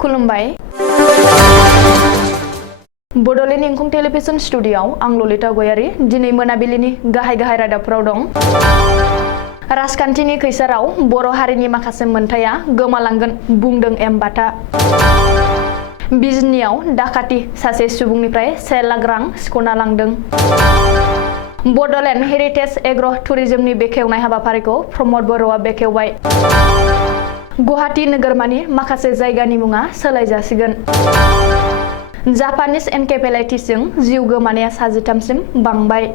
खुलुमबाय बड'लेण्ड इंखं टेलिभिजन स्टुडिय'आव आं ललिता गयारी दिनै मोनाबिलिनि गाहाय रादाबफोराव दं। राजखान्थिनि खैसाराव बर' हारिनि माखासे मोनथाया गोमालांगोन बुंदों एमबाथा। बिजनियाव डाकाति सासे सुबुंनिफ्राय 1 लाख रां सिख'ना लांदों। बड'लेण्ड हेरिटेज एग्र' टुरिजमनि बेखेवनाय हाबाफारिखौ प्रमद बर'आ बेखेवबाय। गुवाहाटी नोगोरमानि माखासे जायगानि मुङा सोलाय जासिगोन। जापानिज एनकेफेलाइटिसजों जिउ गोमानाया 63सिम बांबाय।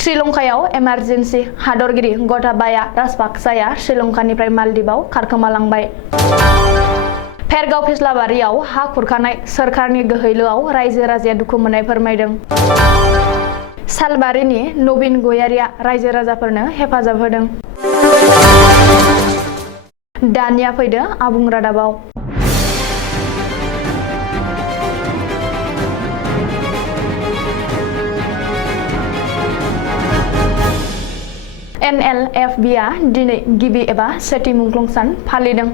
श्रीलंकायाव एमारजेन्सि हादरगिरि गटाबाया राजपाक्साया श्रीलंकानिफ्राय मालदीवआव खारखोमालांबाय। फेरगाव फिस्लाबारियाव हा खुरखानाय सोरखारनि गोहैलोआव रायजो राजाया दुखु मोननाय फोरमायदों। सालबारिनि नवीन गयारीया रायजो राजाफोरनो हेफाजाब होदों। दानिया फैदो आबुं रादाबाव। NLFBआ दिनै गिबि एबा सेथि मुंख्लं सान फालिदों।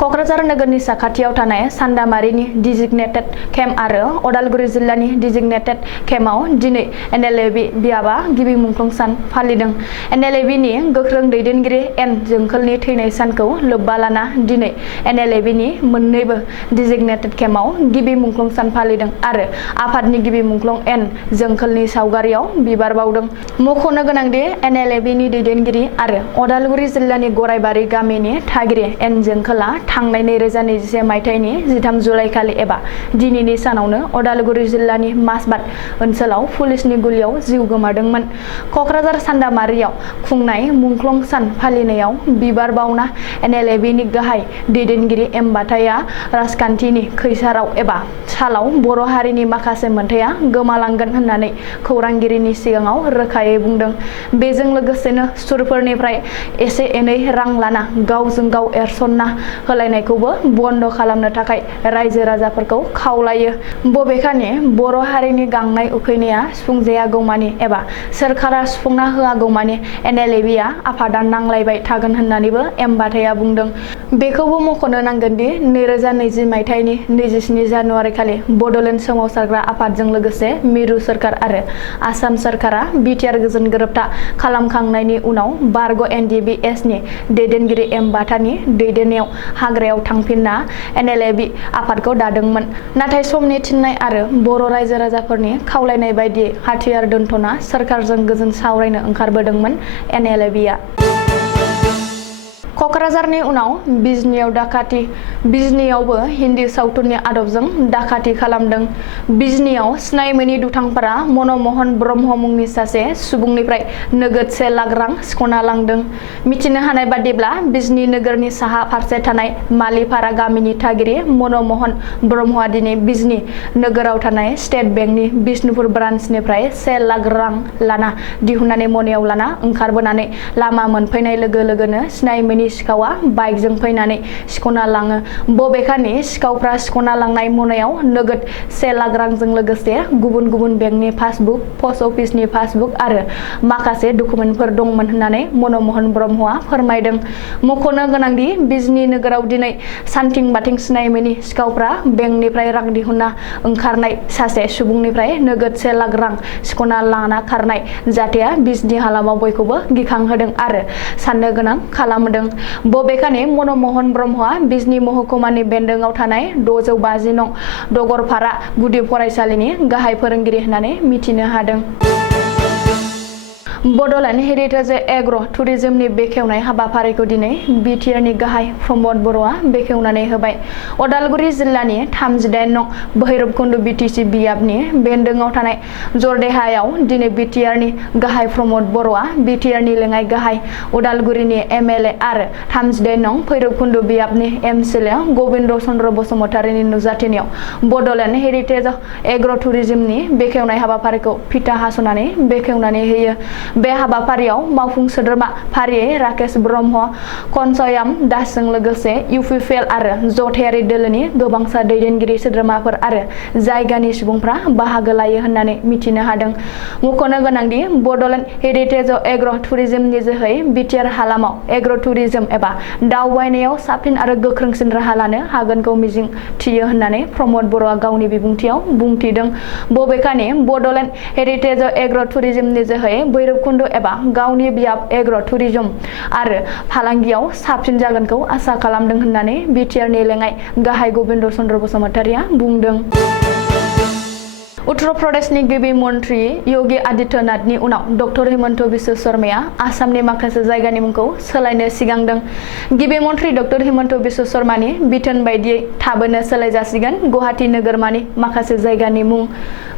क'क्राझार नोगोरनि साखाथियाव थानाय सान्दामारिनि डिजिगनेटेड केम्प आरो अदालगुरि जिल्लानि डिजिगनेटेड केम्पआव दिनै NLFB बियाबा गिबि मुंख्लं सान फालिदों। NLFBनि गोख्रों दैदेनगिरि एन जोंखोलनि थैनाय सानखौ लोब्बा लाना दिनै NLFBनि मोन्नैबो डिजिगनेटेड केम्पआव गिबि मुंख्लं सान फालिदों आरो आफादनि गिबि मुंख्लं एन जोंखोलनि सावगारियाव बिबार बावदों। मख'नो गोनांदि NLFBनि दैदेनगिरि आरो अदालगुरि जिल्लानि गरायबारि गामिनि थागिरि एन जोंखोला थांनाय 2021 मायथाइनि 13 जुलाइखालि एबा दिनैनि सानावनो अदालगुरि जिल्लानि मासबाद ओनसोलाव पुलिसनि गुलियाव जिउ गोमादोंमोन। क'क्राझार सान्दामारियाव खुंनाय मुंख्लं सान फालिनायाव बिबार बावना NLFBनि गाहाय दैदेनगिरि एमबाथाया राजखान्थिनि खैसाराव एबा सालाव बर' हारिनि माखासे मोनथाया गोमालांगोन होननानै खौरांगिरिनि सिगाङाव रोखायै बुंदों। बेजों लोगोसेनो सुरफोरनिफ्राय एसे एनै रां लाना गावजों गाव एरसनना होलायनायखौबो बन्द खालामनो थाखाय रायजो राजाफोरखौ खावलायो। बबेखानि बर' हारिनि गांनाय उखैनाया सुफुंजायागौमानि एबा सोरखारा सुफुंना होआगौमानि NLFBआ आफादा नांलायबाय थागोन होननानैबो एमबाथाया बुंदों। बेखौबो मख'नो नांगोनदि 2020 मायथाइनि 27 जानुवारि खालि बड'लेण्ड सोमावसारग्रा आफादजों लोगोसे मिरु सोरखार आरो आसाम सोरखारा बिटिआर गोजोन गोरोबथा खालामखांनायनि उनाव बारग' NDBSनि दैदेनगिरि एमबाथानि दैदेननायाव हाग्रायाव थांफिनना NLFB आफादखौ दादोंमोन। नाथाय समनि थिननाय आरो बर' रायजो राजाफोरनि खावलायनाय बायदियै हाथियार दोनथ'ना सोरखारजों गोजोन सावरायनो ओंखारबोदोंमोन NLFBआ। क'क्राझारनि उनाव बिजनियाव डाकाति। बिजनियावबो हिन्दी सावथुननि आदबजों डाकाति खालामदों। बिजनियाव सिनायमोनि दुथांफोरा मनमहन ब्रह्म मुंनि सासे सुबुंनिफ्राय नोगोद 1 लाख रां सिख'ना लांदों। मिथिनो हानाय बादिब्ला बिजनि नोगोरनि साहा फारसे थानाय मालिपारा गामिनि थागिरि मनमहन ब्रह्मआ दिनै बिजनि नोगोराव थानाय स्टेट बेंकनि बिष्णुपुर ब्रान्सनिफ्राय 1 लाख रां लाना दिहुननानै मनायाव लाना ओंखारबोनानै लामा मोनफैनाय लोगो लोगोनो सिनायमोनि सिखावा बाइकजों फैनानै सिख'ना लाङो। बबेखानि सिखावफ्रा सिख'ना लांनाय मनायाव नोगोद 1 लाख रांजों लोगोसे गुबुन गुबुन बेंकनि पासबुक, पस्ट अफिसनि पासबुक आरो माखासे डकुमेन्टफोर दंमोन होननानै मनमहन ब्रह्मआ फोरमायदों। मख'नो गोनांदि बिजनि नोगोराव दिनै सानथिं बाथिं सिनायमोनि सिखावफ्रा बेंकनिफ्राय रां दिहुनना ओंखारनाय सासे सुबुंनिफ्राय नोगोद 1 लाख रां सिख'ना लाना खारनाय जाथाया बिजनि हालामाव बयखौबो गिखांहोदों आरो साननो गोनां खालामदों। बबेखानि मनमहन ब्रह्मआ बिजनि महकुमानि बेन्दोङाव थानाय 650 नं दगरपारा गुदि फरायसालिनि गाहाय फोरोंगिरि होननानै मिथिनो हादों। बड'लेण्ड हेरिटेज एग्र' टुरिजमनि बेखेवनाय हाबाफारिखौ दिनै बिटिआरनि गाहाय प्रमद बर'आ बेखेवनानै होबाय। अदालगुरि जिल्लानि 38 नं भैरबकुन्द बिटिसि बियाबनि बेन्दोङाव थानाय जरदेहायाव दिनै बिटिआरनि गाहाय प्रमद बर'आ बिटिआरनि लेङाइ गाहाय उदालगुरिनि MLA आरो 38 नं भैरबकुन्द बियाबनि MCLA गबिन्द चन्द्र बसुमतारीनि नुजाथिनायाव बड'लेण्ड हेरिटेज एग्र' टुरिजमनि बेखेवनाय हाबाफारिखौ फिथा हास'नानै बेखेवनानै होयो। बे हाबाफारियाव मावफुं सोद्रोमा फारियै राकेश ब्रह्म, कनसयाम दासजों लोगोसे इउपिपिएल आरो जथायारि दोलोनि गोबांसा दैदेनगिरि सोद्रोमाफोर आरो जायगानि सुबुंफ्रा बाहागो लायो होननानै मिथिनो हादों। मख'नो गोनांदि बड'लेण्ड हेरिटेज एग्र' टुरिजमनि जोहै बिटिआर हालामाव एग्र' टुरिजम एबा दावबायनायाव साबसिन आरो गोख्रोंसिन राहा लानो हागोनखौ मिजिं थियो होननानै प्रमद बर'आ गावनि बिबुंथियाव बुंथिदों। बबेखानि बड'लेण्ड हेरिटेज एग्र' टुरिजमनि जोहै भैरबकुन्द एबा गावनि बियाब एग्र' टुरिजम आरो फालांगियाव साबसिन जागोनखौ आसा खालामदों होननानै बिटिआरनि लेङाइ गाहाय गबिन्द चन्द्र बसुमतारिया बुंदों। उत्तर प्रदेशनि गिबि मन्त्रि योगी आदित्यनाथनि उनाव डक्टर हिमन्त बिश्व शर्माया आसामनि माखासे जायगानि मुंखौ सोलायनो सिगांदों। गिबि मन्त्रि डक्टर हिमन्त बिश्व शर्मानि बिथोन बायदियै थाबैनो सोलायजासिगोन गुवाहाटी नोगोरमानि माखासे जायगानि मुं।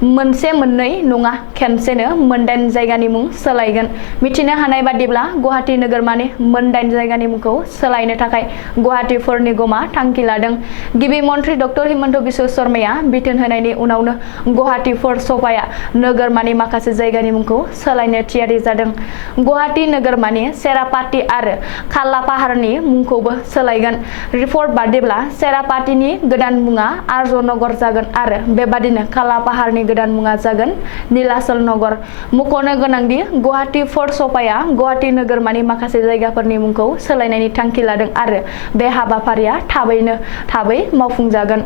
मोनसे मोननै नङा खेनसेनो मोन 8 जायगानि मुं सोलायगोन। मिथिनो हानाय बादिब्ला गुवाहाटी नोगोरमानि मोन 8 जायगानि मुंखौ सोलायनो थाखाय गुवाहाटी पौर निगमआ थांखि लादों। गिबि मन्त्रि डक्टर हिमन्त बिश्व शर्माया बिथोन होनायनि उनावनो गुवाहाटी पौरसभाया नोगोरमानि माखासे जायगानि मुंखौ सोलायनो थियारि जादों। गुवाहाटी नोगोरमानि सेरापाटी आरो कालापाहारनि मुंखौबो सोलायगोन। रिपर्ट बादिब्ला सेरापाटीनि गोदान मुङा आर्य नगर जागोन आरो बेबादिनो कालापाहारनि गोदान मुङा जागोन नीलाचल नगर। मख'नो गोनांदि गुवाहाटी पौरसभाया गुवाहाटी नोगोरमानि माखासे जायगाफोरनि मुंखौ सोलायनायनि थांखि लादों आरो बे हाबाफारिया थाबै मावफुंजागोन।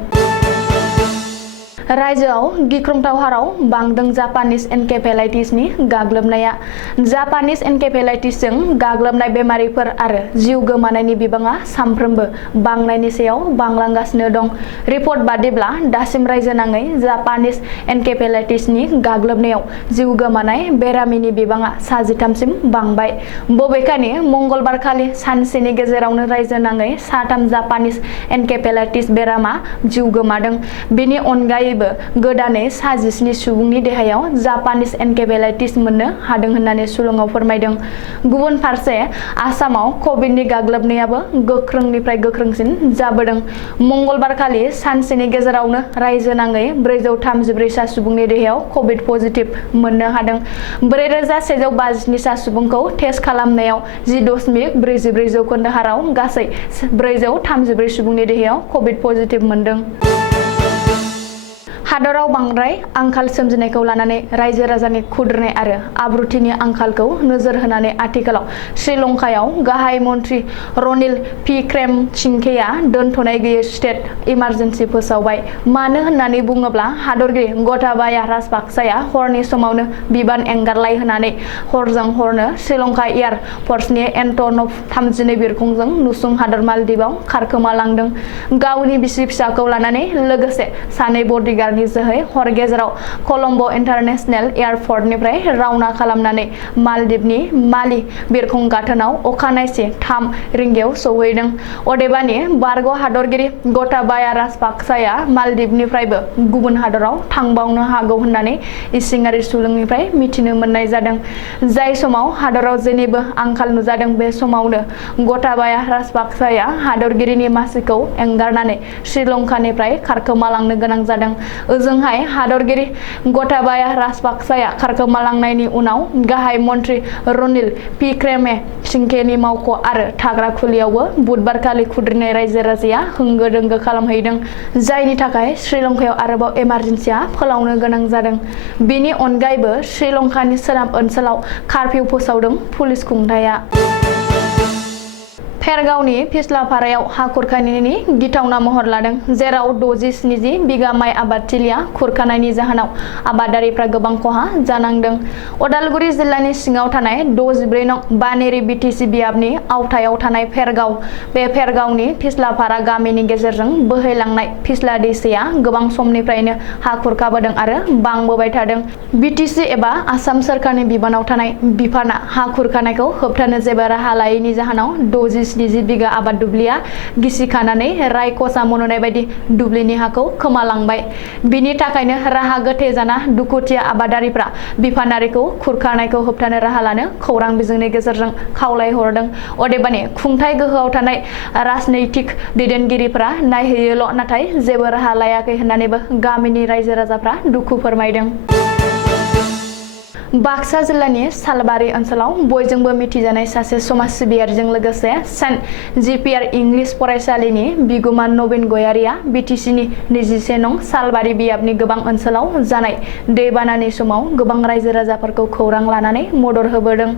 रायजोआव गिख्रंथाव हाराव बांदों जापानिज एनकेफेलाइटिसनि गाग्लोबनाया। जापानिज एनकेफेलाइटिसजों गाग्लोबनाय बेमारिफोर आरो जिउ गोमानायनि बिबाङा सानफ्रोमबो बांनायनि सायाव बांलांगासिनो दं। रिपर्ट बादिब्ला दासिम रायजो नाङै जापानिज एनकेफेलाइटिसनि गाग्लोबनायाव जिउ गोमानाय बेरामिनि बिबाङा 13 सिम बांबाय। बबेखानि मंगलबारखालि सानसेनि गेजेरावनो रायजो नाङै 3 जापानिज एनकेफेलाइटिस बेरामा जिउ गोमादों। बेनि अनगायै गोदानै 17 सुबुंनि देहायाव जापानिज एनकेफेलाइटिस मोननो हादों होननानै सुलुङाव फोरमायदों। गुबुन फारसे आसामाव कभिडनि गाग्लोबनायाबो गोख्रोंनिफ्राय गोख्रोंसिन जाबोदों। मंगलबारखालि सानसेनि गेजेरावनो रायजो नाङै 434 सुबुंनि देहायाव कभिड पजिटिभ मोननो हादों। 4157 सुबुंखौ टेस्ट खालामनायाव 10.44% हाराव गासै 434 सुबुंनि देहायाव कभिड पजिटिभ मोनदों। हादराव बांद्राय आंखाल सोमजिनायखौ लानानै रायजो राजानि खुद्रिनाय आरो आब्रुथिनि आंखालखौ नोजोर होनानै आथिखालाव श्रीलंकायाव गाहाय मन्त्रि रनिल विक्रमसिंघेआ दोनथ'नाय गैयै स्टेट इमारजेन्सि फोसावबाय। मानो होननानै बुङोब्ला हादरगिरि गटाबाया राजापाक्साया हरनि समावनो बिबान एंगारलाय होनानै हरजों हरनो श्रीलंका एयार फर्सनि एन्टनभ 32 बिरखंजों नुसुं हादर मालदीवआव खारखोमालांदों। गावनि बिसि फिसाखौ लानानै लोगोसे 2 बडिगार्ड जोहै हर गेजेराव कलम्बो इन्टारनेशनेल एयारपर्टनिफ्राय रावना खालामनानै मालदीवनि माली बिरखं गाथोनाव अखानायसि 3 रिंगायाव सौहैदों। अदेबानि बारग' हादरगिरि गटाबाया राजापाक्साया मालदीवनिफ्रायबो गुबुन हादराव थांबावनो हागौ होननानै इसिङारि सुलुंनिफ्राय मिथिनो मोननाय जादों। जाय समाव हादराव जेनिबो आंखाल नुजादों बे समावनो गटाबाया राजापाक्साया हादरगिरिनि मासिखौ एंगारनानै श्रीलंकानिफ्राय खारखोमालांनो गोनां जादों। ओजोंहाय हादरगिरि गटाबाया राजापाक्साया खारखोमालांनायनि उनाव गाहाय मन्त्रि रनिल विक्रमसिंघेनि मावख' आरो थाग्रा खुलियावबो बुधबारखालि खुद्रिनाय रायजो राजाया होंगो दोंगो खालामहैदों। जायनि थाखाय श्रीलंकायाव आरोबाव इमारजेन्सिया फोलावनो गोनां जादों। बेनि अनगायैबो श्रीलंकानि सोनाब ओनसोलाव कारफिउ फोसावदों पुलिस खुंथायआ। फेरगावनि फिस्लापारायाव हा खुरखानायनि गिथावना महर लादों। जेराव 60-70 बिगा माइ आबादथिलिया खुरखानायनि जाहोनाव आबादारिफ्रा गोबां खहा जानांदों। अदालगुरि जिल्लानि सिङाव थानाय 64 नं बानेरि बिटिसि बियाबनि आवथायाव थानाय फेरगाव। बे फेरगावनि फिस्लापारा गामिनि गेजेरजों बोहैलांनाय फिस्ला दैसाया गोबां समनिफ्रायनो हा खुरखाबोदों आरो बांबोबाय थादों। बिटिसि एबा आसाम सोरखारनि बिबानाव थानाय बिफाना हा खुरखानायखौ होबथानो जेबो राहा लायैनि जाहोनाव 60-70 बिगा आबाद दुब्लिया गिसिखानानै रायखसा मन'नाय बायदि दुब्लिनि हाखौ खोमालांबाय। बिनि थाखायनो राहा गोथे जाना दुखुथिया आबादारिफ्रा बिफानारिखौ खुरखानायखौ होबथानो राहा लानो खौरां बिजोंनि गेजेरजों खावलायहरदों। अदेबानि खुंथाय गोहोआव थानाय राजनैतिक दैदेनगिरिफ्रा नायहैयोल' नाथाय जेबो राहा लायाखै होननानैबो गामिनि रायजो राजाफ्रा दुखु फोरमायदों। बाक्सा जिल्लानि सालबारि ओनसोलाव बयजोंबो मिथिजानाय सासे समाज सिबियारिजों लोगोसे सेन्ट जिपिआर इंलिश फरायसालिनि बिगुमा नवीन गयारिया बिटिसिनि 21 नं सालबारि बियाबनि गोबां ओनसोलाव जानाय दैबानानि समाव गोबां रायजो राजाफोरखौ खौरां लानानै मदद होबोदों।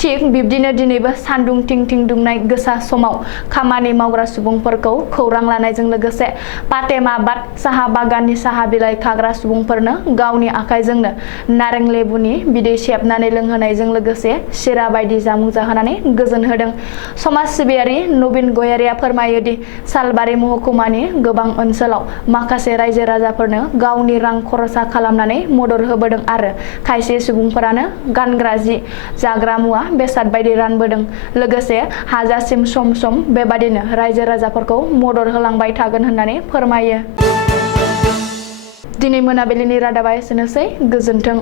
थिग बिब्दिनो दिनैबो सान्दुं थिं थिं दुंनाय गोसा समाव खामानि मावग्रा सुबुंफोरखौ खौरां लानायजों लोगोसे पातेमाबाद साहा बागाननि साहा बिलाइ खाग्रा सुबुंफोरनो गावनि आखाइजोंनो नारें लेबुनि बिदै सेबनानै लोंहोनायजों लोगोसे सिरा बायदि जामुं जाहोनानै गोजोन होदों। समाज सिबियारि नवीन गयारिया फोरमायोदि सालबारि महकुमानि गोबां ओनसोलाव माखासे रायजो राजाफोरनो गावनि रां खरसा खालामनानै मदद होबोदों आरो खायसे सुबुंफोरानो गानग्रा जि जाग्रा मुवा बेसाद बायदि रानबोदों। लोगोसे हाजासिम सम सम बेबादिनो रायजो राजाफोरखौ मदद होलांबाय थागोन होननानै फोरमायो। दिनै मोनाबिलिनि रादाबा एसेनोसै। गोजोन्थों।